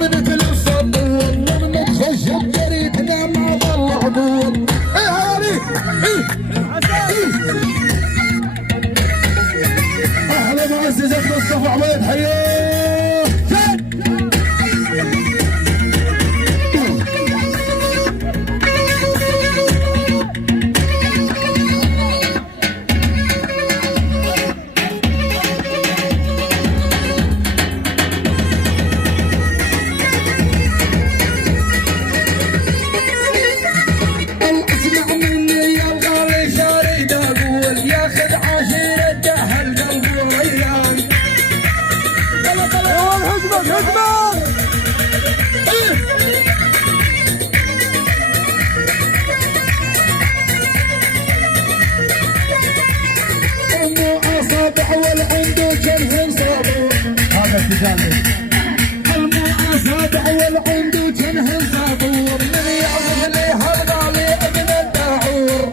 من تلفن والله متخشب جريتنا ما ظل عبور. ايه هالي احلى معززة مصطفى عبيد حياه. والعنده جنهم صابور هذا التجاري المؤاصدع والعنده جنهم صابور من يعرف ليها الغالي ابن الداعور.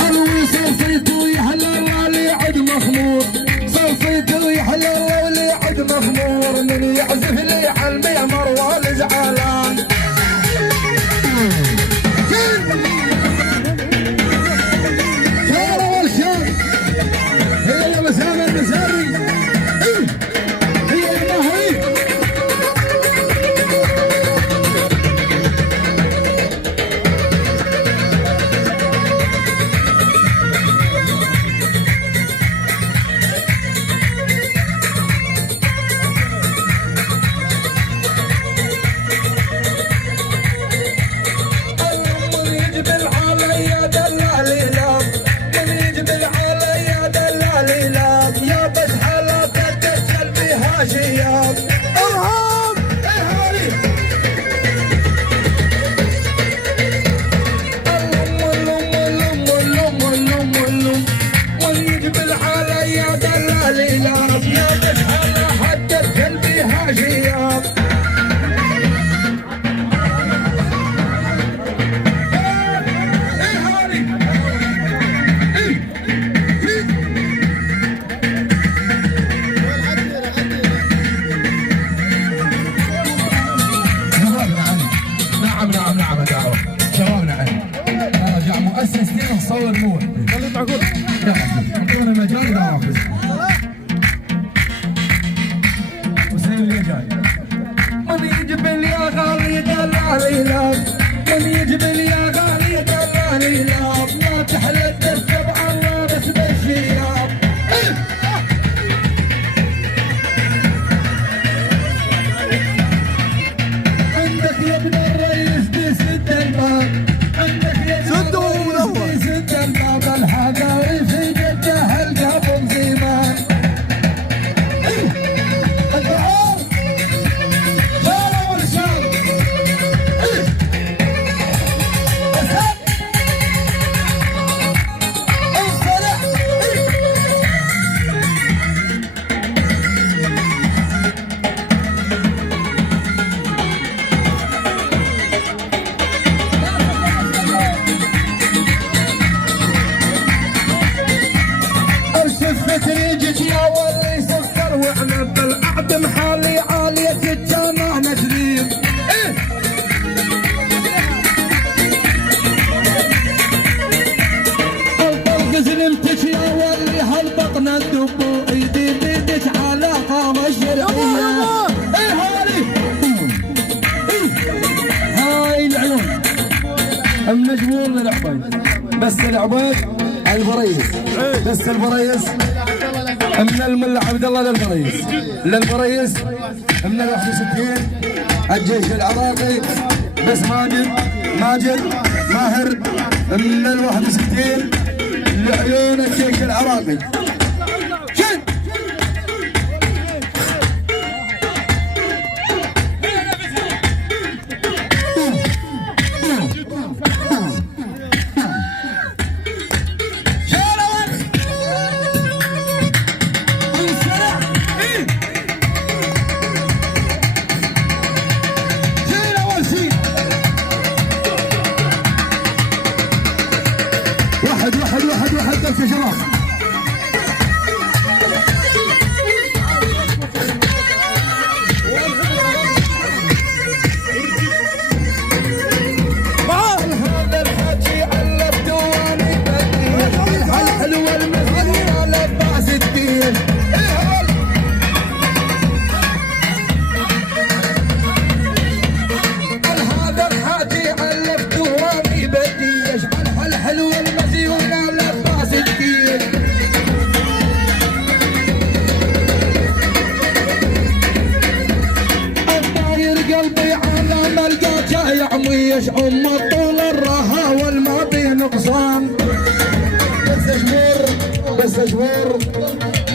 اروي صوصيته يحلى الغالي عد مخمور صوصيته يحلى الغالي عد مخمور من يعزف لي على الميمر والزعلان. صور نور خلي معقول اعطونا مجال ناخذ وسيم اللي جاي. من يجبل يا غالي دلالي لاب من يجبل يا غالي دلالي لاب لا تحلى الدرب الله بس بالشياب. عندك يا ابن الرئيس تسد الباب عندك يا سدوا الباب الحقاوي في جده القبل زمان. الدعاء شارع والشام الصلاح تريجك يا ولي سكر وعنب الأعدم حالي عالية الجامع نشريب. الطلق زلمتك يا ولي هالبطن الدب وايدي بيدك على قامة الشرعية. هالي هاي العيون النجمون للعبيد بس العبيد البريس بس البريس من الملا عبد الله للبريس من ال 61 الجيش العراقي بس ماجد ماهر من ال 61 لعيون الجيش العراقي. واحد يا شباب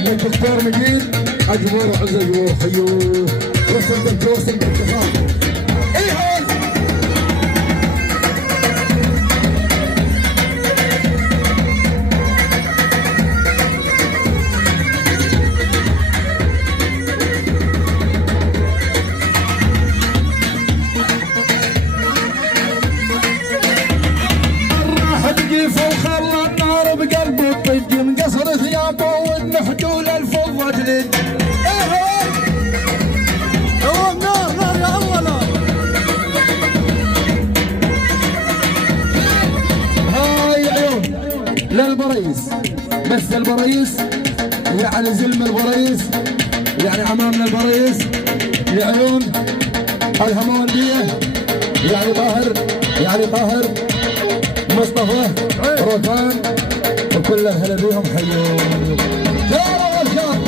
الدكتور مجيد اجبور وعز اجبور حيوه وصل بنت وصل بنت خاف ايه هون فوق النار بقلبه الطج مقصر ثيابه والمحجول الفضة جلد هو نار نار يا الله نار هاي عيون للبريس بس البريس يعني زلم البريس يعني امامنا البريس لعيون الهموندية يعني طاهر مصطفى روكان وكل اهلا بيهم حيوم يا رجال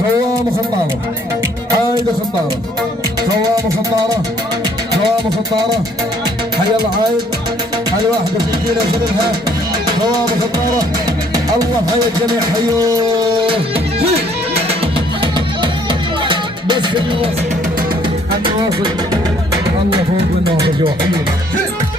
خوام خطارة عايدة خطارة خوام خطارة حي الله عايد الواحدة 60 سنها خوام خطارة الله حي الجميع حيوم بس النواصل الله فوق النواصل جوا حلو